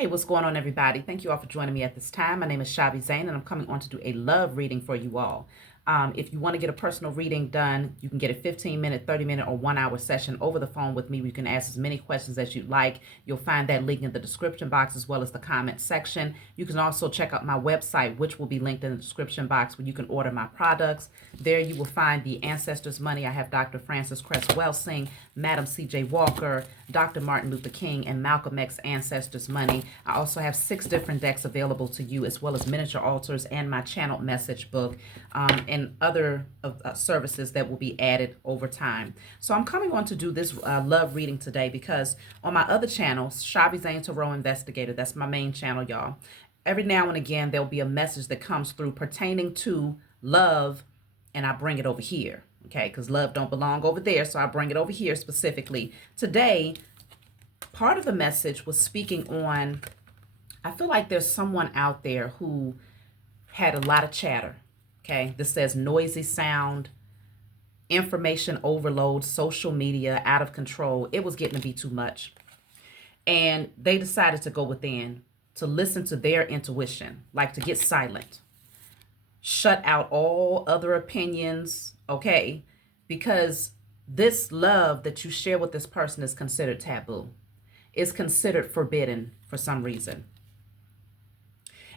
Hey, what's going on, everybody? Thank you all for joining me at this time. My name is Shavi Zane, and I'm coming on to do a love reading for you all. If you want to get a personal reading done, you can get a 15-minute, 30-minute, or 1-hour session over the phone with me. You can ask as many questions as you'd like. You'll find that link in the description box as well as the comment section. You can also check out my website, which will be linked in the description box, where you can order my products. There you will find the Ancestors Money. I have Dr. Frances Cress Welsing, Madam C.J. Walker, Dr. Martin Luther King, and Malcolm X Ancestors Money. I also have 6 different decks available to you, as well as miniature altars and my channeled message book, and other services that will be added over time. So I'm coming on to do this love reading today because on my other channel, Shavi Zane Tarot Investigator, that's my main channel, y'all, every now and again there'll be a message that comes through pertaining to love, and I bring it over here. Okay, because love don't belong over there, so I bring it over here specifically. Today, part of the message was speaking on, I feel like there's someone out there who had a lot of chatter. Okay, this says noisy sound, information overload, social media, out of control. It was getting to be too much. And they decided to go within, to listen to their intuition, like to get silent, shut out all other opinions, okay? Because this love that you share with this person is considered taboo. It's considered forbidden for some reason.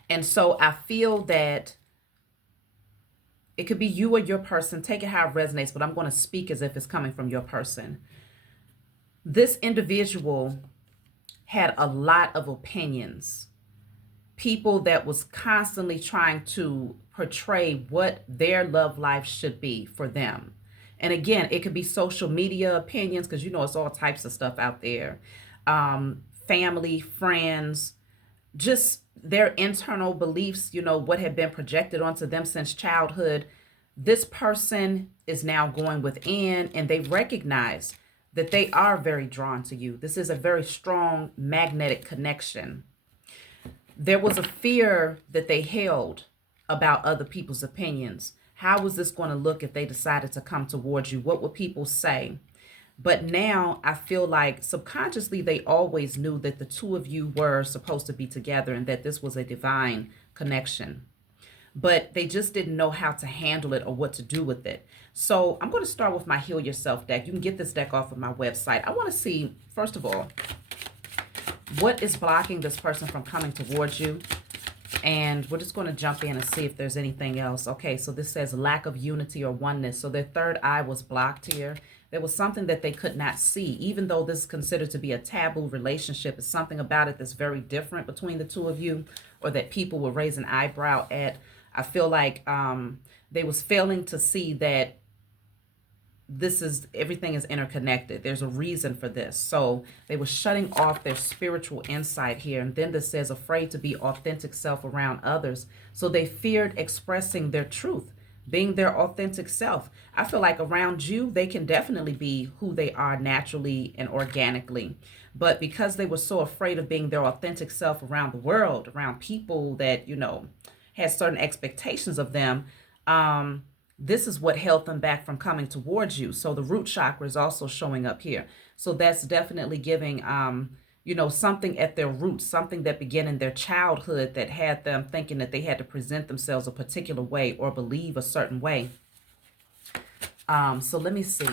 And so I feel that it could be you or your person. Take it how it resonates, but I'm going to speak as if it's coming from your person. This individual had a lot of opinions. People that was constantly trying to portray what their love life should be for them. And again, it could be social media opinions, because you know it's all types of stuff out there. Family, friends, just their internal beliefs, you know, what had been projected onto them since childhood. This person is now going within, and they recognize that they are very drawn to you. This is a very strong magnetic connection. There was a fear that they held about other people's opinions. How was this going to look if they decided to come towards you? What would people say? But now I feel like subconsciously they always knew that the two of you were supposed to be together and that this was a divine connection. But they just didn't know how to handle it or what to do with it. So I'm going to start with my Heal Yourself deck. You can get this deck off of my website. I want to see, first of all, what is blocking this person from coming towards you. And we're just going to jump in and see if there's anything else. Okay, so this says lack of unity or oneness. So their third eye was blocked here. There was something that they could not see. Even though this is considered to be a taboo relationship, it's something about it that's very different between the two of you, or that people will raise an eyebrow at. I feel like they was failing to see that everything is interconnected. There's a reason for this. So they were shutting off their spiritual insight here. And then this says afraid to be authentic self around others. So they feared expressing their truth, being their authentic self. I feel like around you, they can definitely be who they are naturally and organically. But because they were so afraid of being their authentic self around the world, around people that, you know, had certain expectations of them, this is what held them back from coming towards you. So the root chakra is also showing up here. So that's definitely giving, you know, something at their roots, something that began in their childhood that had them thinking that they had to present themselves a particular way or believe a certain way. So let me see.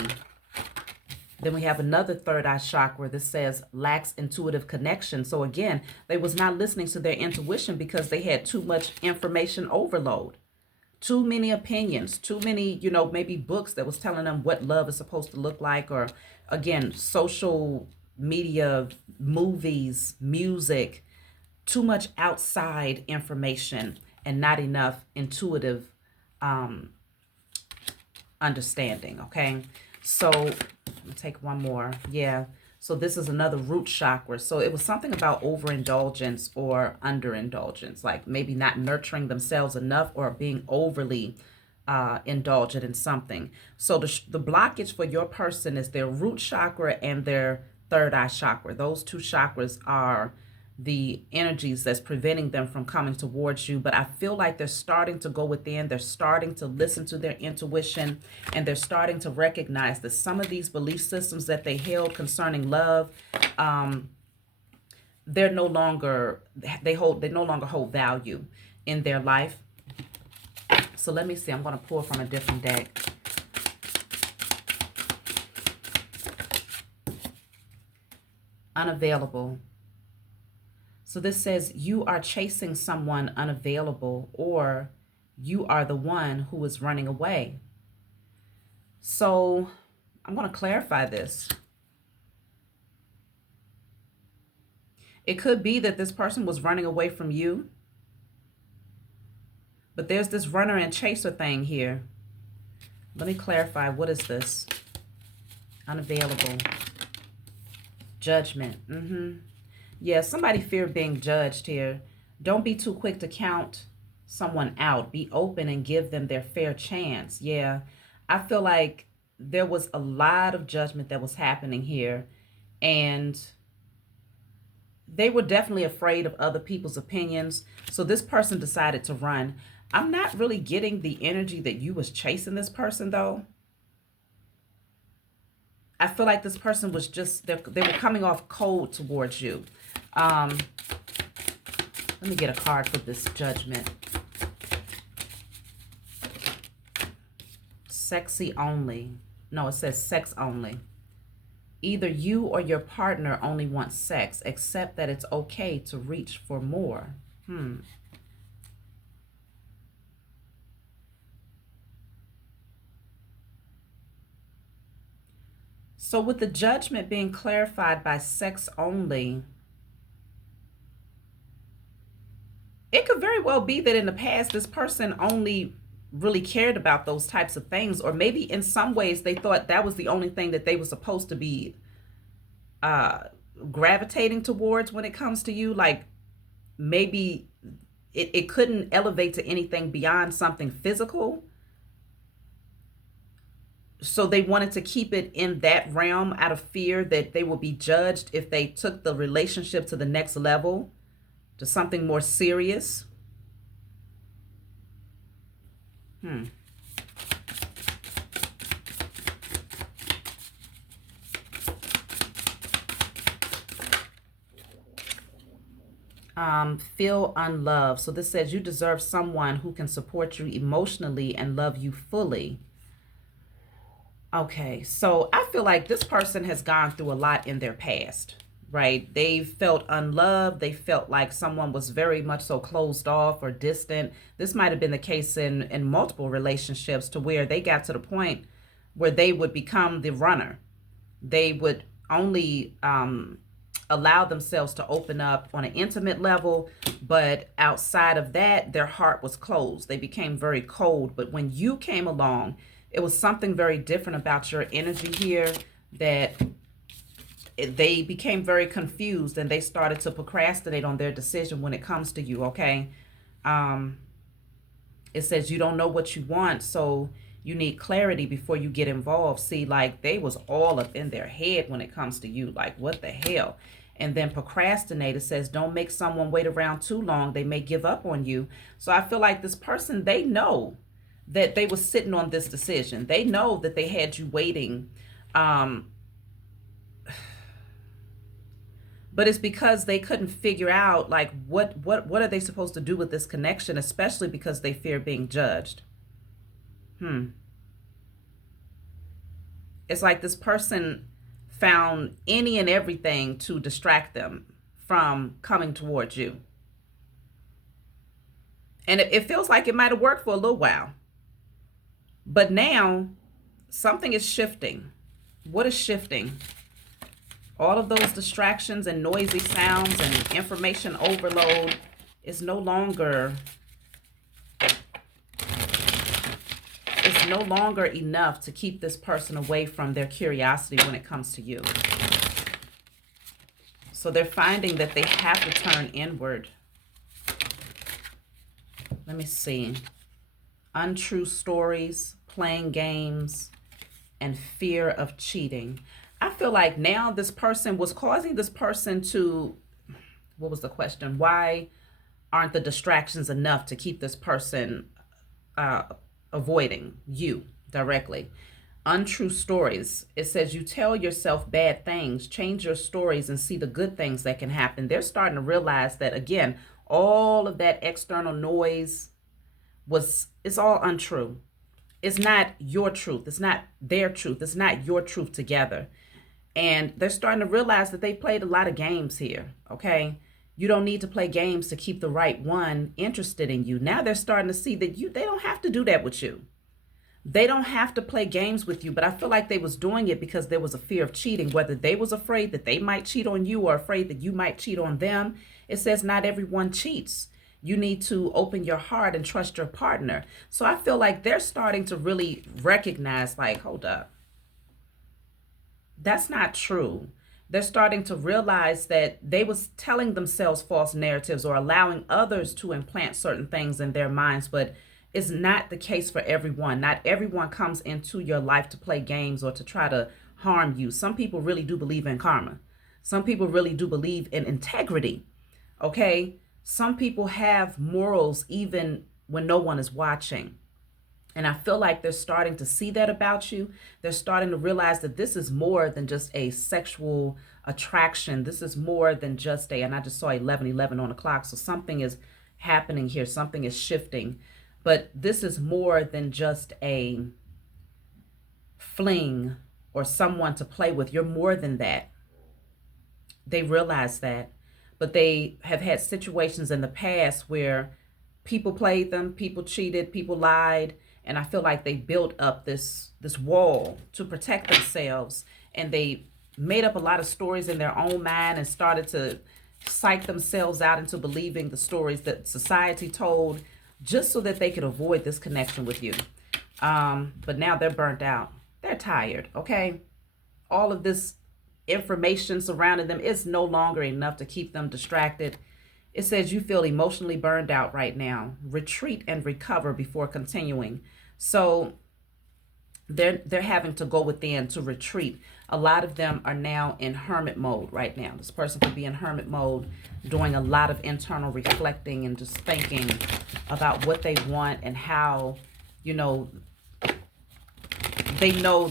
Then we have another third eye chakra that says lacks intuitive connection. So again, they was not listening to their intuition because they had too much information overload. Too many opinions, too many, you know, maybe books that was telling them what love is supposed to look like, or again, social media, movies, music, too much outside information and not enough intuitive understanding. Okay, so let me take one more. Yeah. So this is another root chakra. So it was something about overindulgence or underindulgence, like maybe not nurturing themselves enough or being overly indulgent in something. So the blockage for your person is their root chakra and their third eye chakra. Those two chakras are the energies that's preventing them from coming towards you. But I feel like they're starting to go within, they're starting to listen to their intuition, and they're starting to recognize that some of these belief systems that they held concerning love, they're no longer, they no longer hold value in their life. So let me see. I'm going to pull from a different deck. Unavailable. So this says you are chasing someone unavailable, or you are the one who is running away. So I'm going to clarify this. It could be that this person was running away from you, but there's this runner and chaser thing here. Let me clarify. What is this? Unavailable. Judgment. Yeah, somebody feared being judged here. Don't be too quick to count someone out. Be open and give them their fair chance. Yeah, I feel like there was a lot of judgment that was happening here, and they were definitely afraid of other people's opinions. So this person decided to run. I'm not really getting the energy that you was chasing this person, though. I feel like this person was just, they were coming off cold towards you. Let me get a card for this judgment. Sexy only. No, it says sex only. Either you or your partner only wants sex, accept that it's okay to reach for more. So with the judgment being clarified by sex only, it could very well be that in the past, this person only really cared about those types of things, or maybe in some ways they thought that was the only thing that they were supposed to be gravitating towards when it comes to you. Like maybe it couldn't elevate to anything beyond something physical. So they wanted to keep it in that realm out of fear that they would be judged if they took the relationship to the next level, to something more serious. Feel unloved. So this says you deserve someone who can support you emotionally and love you fully. Okay, so I feel like this person has gone through a lot in their past, right? They felt unloved. They felt like someone was very much so closed off or distant. This might have been the case in multiple relationships, to where they got to the point where they would become the runner. They would only allow themselves to open up on an intimate level, but outside of that, their heart was closed. They became very cold. But when you came along, it was something very different about your energy here, that they became very confused and they started to procrastinate on their decision when it comes to you, okay? It says you don't know what you want, so you need clarity before you get involved. See, like they was all up in their head when it comes to you, like what the hell? And then procrastinator says don't make someone wait around too long. They may give up on you. So I feel like this person, they know that they were sitting on this decision. They know that they had you waiting. But it's because they couldn't figure out like what are they supposed to do with this connection, especially because they fear being judged. It's like this person found any and everything to distract them from coming towards you. And it feels like it might have worked for a little while. But now something is shifting. What is shifting? All of those distractions and noisy sounds and information overload is no longer enough to keep this person away from their curiosity when it comes to you. So they're finding that they have to turn inward. Let me see. Untrue stories, playing games, and fear of cheating. I feel like now this person was causing this person to, what was the question? Why aren't the distractions enough to keep this person avoiding you directly? Untrue stories. It says you tell yourself bad things, change your stories and see the good things that can happen. They're starting to realize that, again, all of that external noise it's all untrue. It's not your truth. It's not their truth. It's not your truth together. And they're starting to realize that they played a lot of games here. Okay. You don't need to play games to keep the right one interested in you. Now they're starting to see that they don't have to do that with you. They don't have to play games with you, but I feel like they was doing it because there was a fear of cheating, whether they was afraid that they might cheat on you or afraid that you might cheat on them. It says not everyone cheats. You need to open your heart and trust your partner. So I feel like they're starting to really recognize, like, hold up, that's not true. They're starting to realize that they was telling themselves false narratives or allowing others to implant certain things in their minds, but it's not the case for everyone. Not everyone comes into your life to play games or to try to harm you. Some people really do believe in karma. Some people really do believe in integrity. Okay? Some people have morals even when no one is watching. And I feel like they're starting to see that about you. They're starting to realize that this is more than just a sexual attraction. This is more than just and I just saw 11:11 on the clock. So something is happening here. Something is shifting. But this is more than just a fling or someone to play with. You're more than that. They realize that. But they have had situations in the past where people played them, people cheated, people lied, and I feel like they built up this wall to protect themselves, and they made up a lot of stories in their own mind and started to psych themselves out into believing the stories that society told just so that they could avoid this connection with you. But now they're burnt out. They're tired, okay? All of this information surrounding them is no longer enough to keep them distracted. It says you feel emotionally burned out right now. Retreat and recover before continuing. So they're having to go within to retreat. A lot of them are now in hermit mode right now. This person could be in hermit mode, doing a lot of internal reflecting and just thinking about what they want and how, they know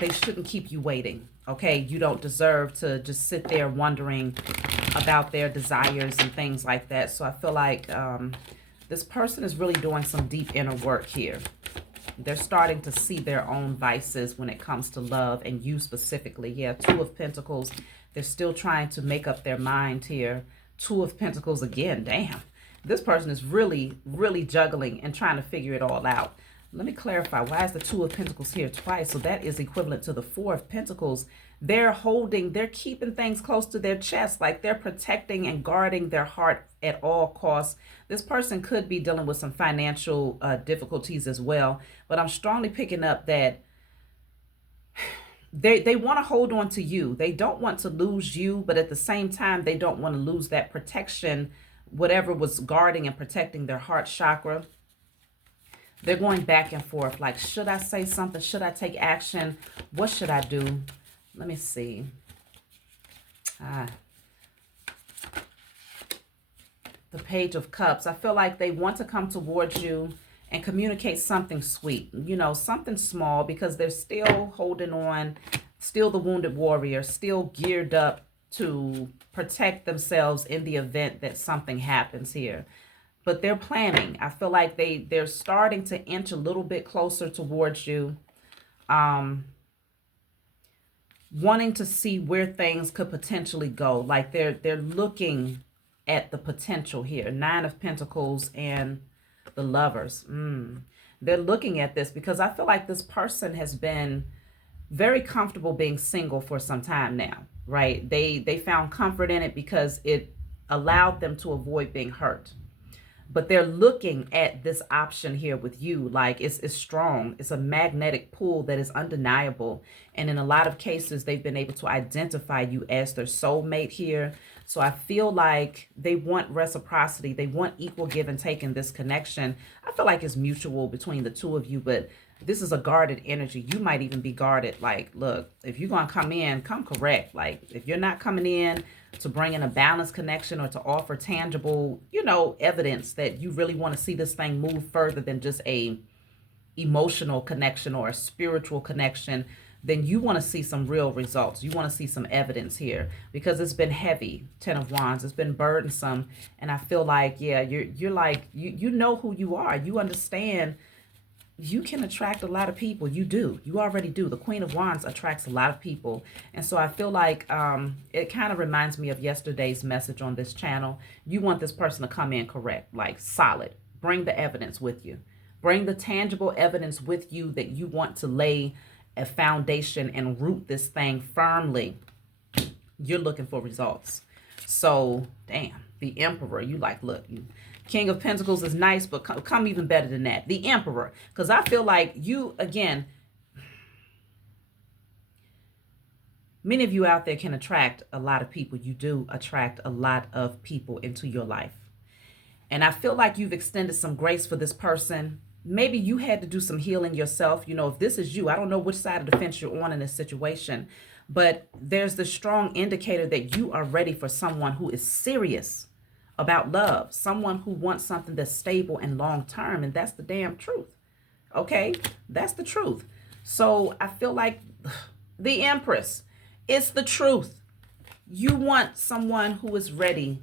they shouldn't keep you waiting. Okay, you don't deserve to just sit there wondering about their desires and things like that. So I feel like this person is really doing some deep inner work here. They're starting to see their own vices when it comes to love and you specifically. Yeah, Two of Pentacles. They're still trying to make up their mind here. Two of Pentacles again. Damn. This person is really, really juggling and trying to figure it all out. Let me clarify. Why is the Two of Pentacles here twice? So that is equivalent to the Four of Pentacles. They're keeping things close to their chest, like they're protecting and guarding their heart at all costs. This person could be dealing with some financial difficulties as well, but I'm strongly picking up that they want to hold on to you. They don't want to lose you, but at the same time, they don't want to lose that protection, whatever was guarding and protecting their heart chakra. They're going back and forth, like, should I say something? Should I take action? What should I do? Let me see. The Page of Cups. I feel like they want to come towards you and communicate something sweet, something small, because they're still holding on, still the wounded warrior, still geared up to protect themselves in the event that something happens here. But they're planning. I feel like they're starting to inch a little bit closer towards you, wanting to see where things could potentially go. Like they're looking at the potential here. Nine of Pentacles and the Lovers. They're looking at this because I feel like this person has been very comfortable being single for some time now, right? They found comfort in it because it allowed them to avoid being hurt. But they're looking at this option here with you like it's strong. It's a magnetic pull that is undeniable. And in a lot of cases, they've been able to identify you as their soulmate here. So I feel like they want reciprocity. They want equal give and take in this connection. I feel like it's mutual between the two of you, but this is a guarded energy. You might even be guarded. Like, look, if you're going to come in, come correct. Like, if you're not coming in to bring in a balanced connection or to offer tangible, evidence that you really want to see this thing move further than just a emotional connection or a spiritual connection, then you want to see some real results. You want to see some evidence here, because it's been heavy. 10 of Wands, it's been burdensome. And I feel like, yeah, you're like, you know who you are. You understand you can attract a lot of people. You do. You already do. The Queen of Wands attracts a lot of people. And so I feel like it kind of reminds me of yesterday's message on this channel. You want this person to come in correct, like solid. Bring the evidence with you. Bring the tangible evidence with you that you want to lay a foundation and root this thing firmly. You're looking for results. So, damn, the Emperor, you like, look, King of Pentacles is nice, but come even better than that. The Emperor, because I feel like you, again, many of you out there can attract a lot of people. You do attract a lot of people into your life. And I feel like you've extended some grace for this person. Maybe you had to do some healing yourself. You know, if this is you, I don't know which side of the fence you're on in this situation, but there's the strong indicator that you are ready for someone who is serious about love, someone who wants something that's stable and long-term, and that's the damn truth. Okay? That's the truth. So I feel like the Empress, it's the truth. You want someone who is ready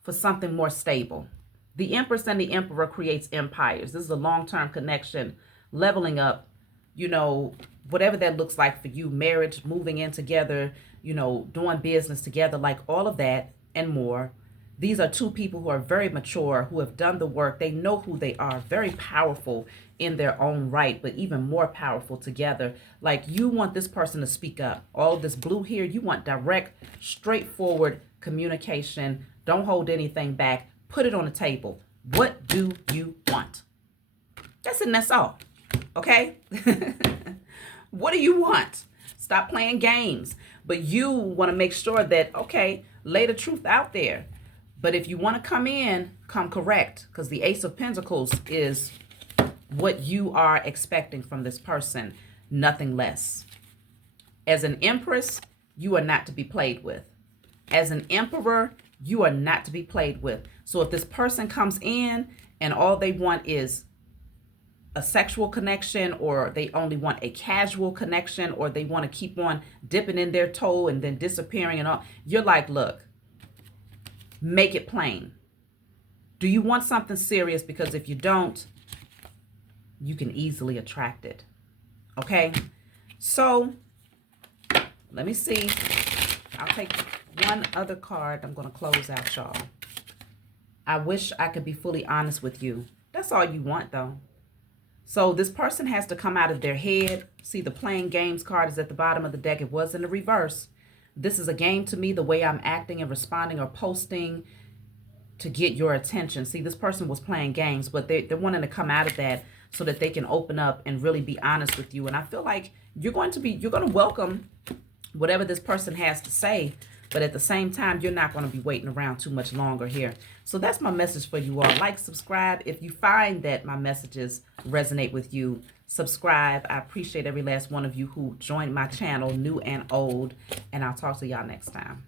for something more stable. The Empress and the Emperor creates empires. This is a long-term connection, leveling up, you know, whatever that looks like for you, marriage, moving in together, you know, doing business together, like all of that and more. These are two people who are very mature, who have done the work. They know who they are, very powerful in their own right, but even more powerful together. Like, you want this person to speak up. All this blue here, you want direct, straightforward communication. Don't hold anything back. Put it on the table. What do you want? That's it, and that's all. Okay? What do you want? Stop playing games. But you want to make sure that, okay, lay the truth out there. But if you want to come in, come correct. Because the Ace of Pentacles is what you are expecting from this person. Nothing less. As an Empress, you are not to be played with. As an Emperor, you are not to be played with. So if this person comes in and all they want is a sexual connection, or they only want a casual connection, or they want to keep on dipping in their toe and then disappearing and all, you're like, look, make it plain. Do you want something serious? Because if you don't, you can easily attract it. Okay? So, let me see. I'll take one other card. I'm going to close out, y'all. I wish I could be fully honest with you. That's all you want, though. So this person has to come out of their head. See, the playing games card is at the bottom of the deck. It was in the reverse. This is a game to me, the way I'm acting and responding or posting to get your attention. See, this person was playing games, but they're wanting to come out of that so that they can open up and really be honest with you. And I feel like you're going to welcome whatever this person has to say, but at the same time, you're not going to be waiting around too much longer here. So that's my message for you all. Like, subscribe. If you find that my messages resonate with you, subscribe. I appreciate every last one of you who joined my channel, new and old. And I'll talk to y'all next time.